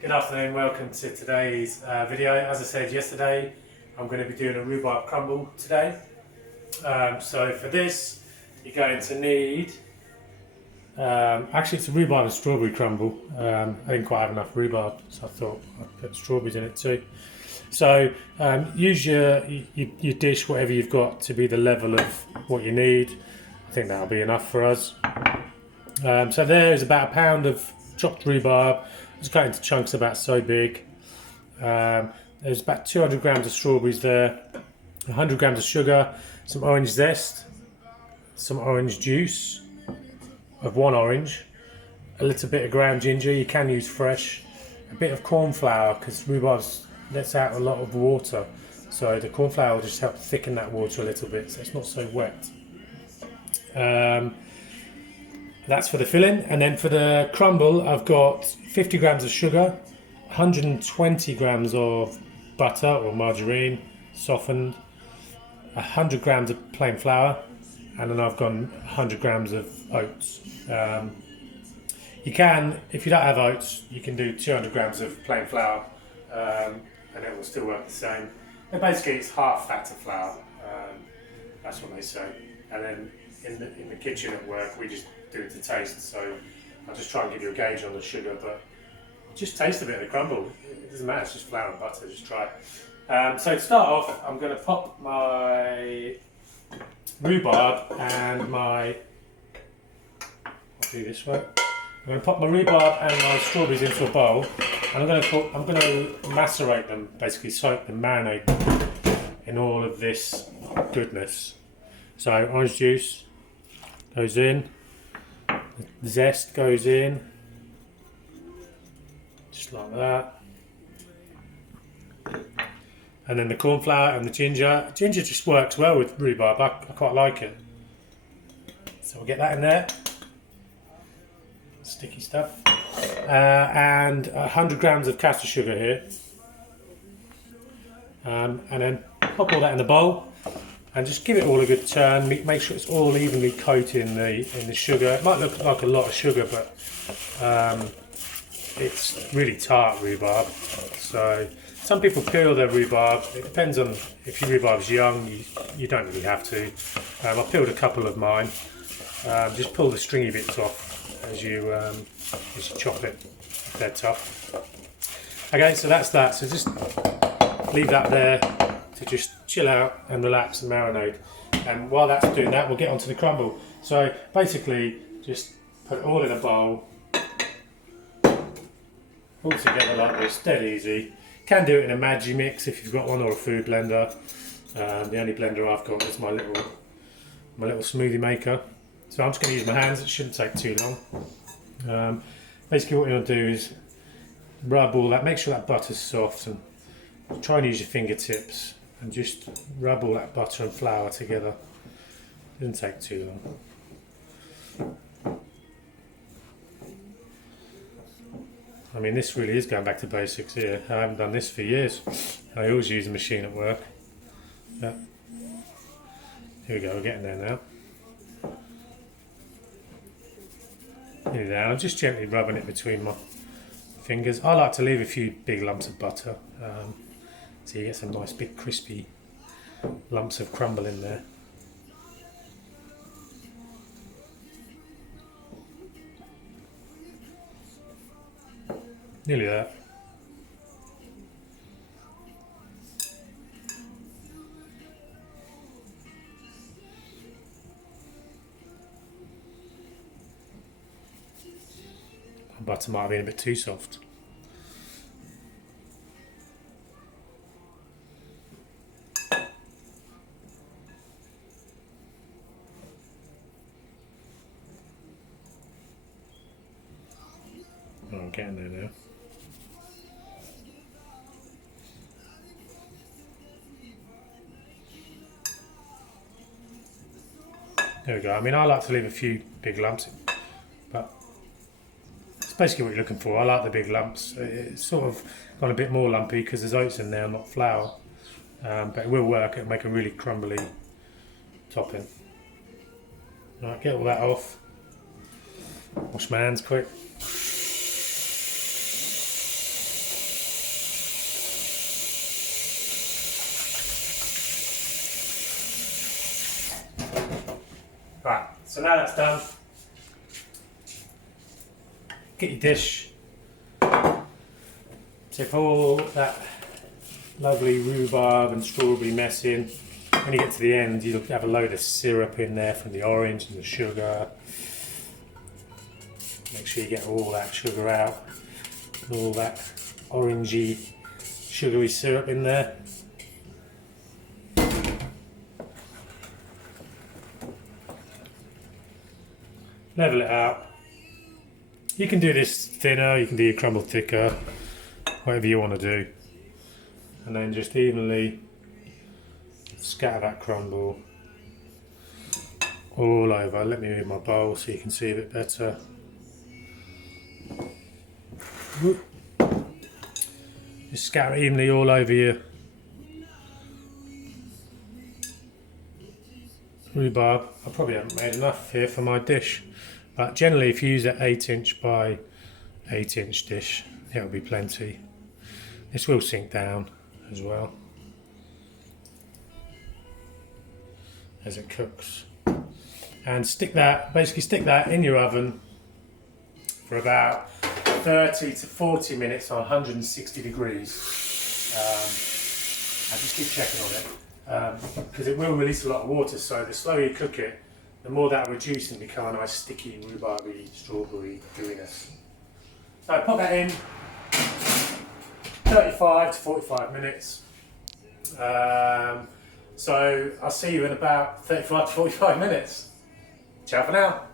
Good afternoon, welcome to today's video. As I said yesterday, I'm going to be doing a rhubarb crumble today. So for this, you're going to need, actually it's a rhubarb and strawberry crumble. I didn't quite have enough rhubarb, so I thought I'd put strawberries in it too. So use your dish, whatever you've got, to be the level of what you need. I think that'll be enough for us. So there is about a pound of chopped rhubarb. Just cut into chunks about so big. There's about 200 grams of strawberries there, 100 grams of sugar, some orange zest, some orange juice of one orange, a little bit of ground ginger, you can use fresh, a bit of corn flour because rhubarb lets out a lot of water, so the corn flour will just help thicken that water a little bit so it's not so wet. That's for the filling, and then for the crumble I've got 50 grams of sugar, 120 grams of butter or margarine softened, 100 grams of plain flour, and then I've got 100 grams of oats. You can, if you don't have oats, you can do 200 grams of plain flour, and it will still work the same. But basically it's half fat to flour, that's what they say. And then in the kitchen at work we just do it to taste, so I'll just try and give you a gauge on the sugar, but just taste a bit of the crumble. It doesn't matter, it's just flour and butter, just try it. So to start off, I'm going to pop my rhubarb and my, I'll do this way. I'm going to pop my rhubarb and my strawberries into a bowl, and I'm going to macerate them, basically soak them, marinate them in all of this goodness. So orange juice goes in, the zest goes in, just like that. And then the corn flour and the ginger. Ginger just works well with rhubarb, I quite like it. So we'll get that in there. Sticky stuff. And 100 grams of caster sugar here. And then pop all that in the bowl. And just give it all a good turn. Make sure it's all evenly coated in the sugar. It might look like a lot of sugar, but it's really tart rhubarb. So some people peel their rhubarb. It depends on if your rhubarb's young. You don't really have to. I peeled a couple of mine. Just pull the stringy bits off as you chop it if they're tough. Okay, so that's that. So just leave that there to just chill out and relax and marinate. And while that's doing that, we'll get onto the crumble. So basically, just put it all in a bowl, all together like this, dead easy. Can do it in a Magimix if you've got one, or a food blender. The only blender I've got is my little smoothie maker. So I'm just going to use my hands. It shouldn't take too long. Basically, what you want to do is rub all that. Make sure that butter's soft, and try and use your fingertips and just rub all that butter and flour together. Doesn't take too long. I mean, this really is going back to basics here. I haven't done this for years. I always use a machine at work. Yeah. Here we go, we're getting there now. Nearly there. I'm just gently rubbing it between my fingers. I like to leave a few big lumps of butter, so you get some nice big crispy lumps of crumble in there. Nearly there. My butter might have been a bit too soft. Oh, I'm getting there now. There we go. I mean, I like to leave a few big lumps, but it's basically what you're looking for. I like the big lumps. It's sort of gone a bit more lumpy because there's oats in there, not flour. But it will work. It'll make a really crumbly topping. Right, get all that off. Wash my hands quick. So now that's done, get your dish, tip all that lovely rhubarb and strawberry mess in. When you get to the end, you'll have a load of syrup in there from the orange and the sugar. Make sure you get all that sugar out, and all that orangey, sugary syrup in there. Level it out. You can do this thinner, you can do your crumble thicker, whatever you want to do. And then just evenly scatter that crumble all over. Let me move my bowl so you can see a bit better. Just scatter it evenly all over your rhubarb. I probably haven't made enough here for my dish, but generally if you use an 8" by 8" dish, it'll be plenty. This will sink down as well as it cooks. And stick that in your oven for about 30 to 40 minutes on 160 degrees. And just keep checking on it because it will release a lot of water, so the slower you cook it, the more that will reduce and become a nice sticky rhubarby strawberry gooiness. So pop that in 35 to 45 minutes. So I'll see you in about 35 to 45 minutes. Ciao for now.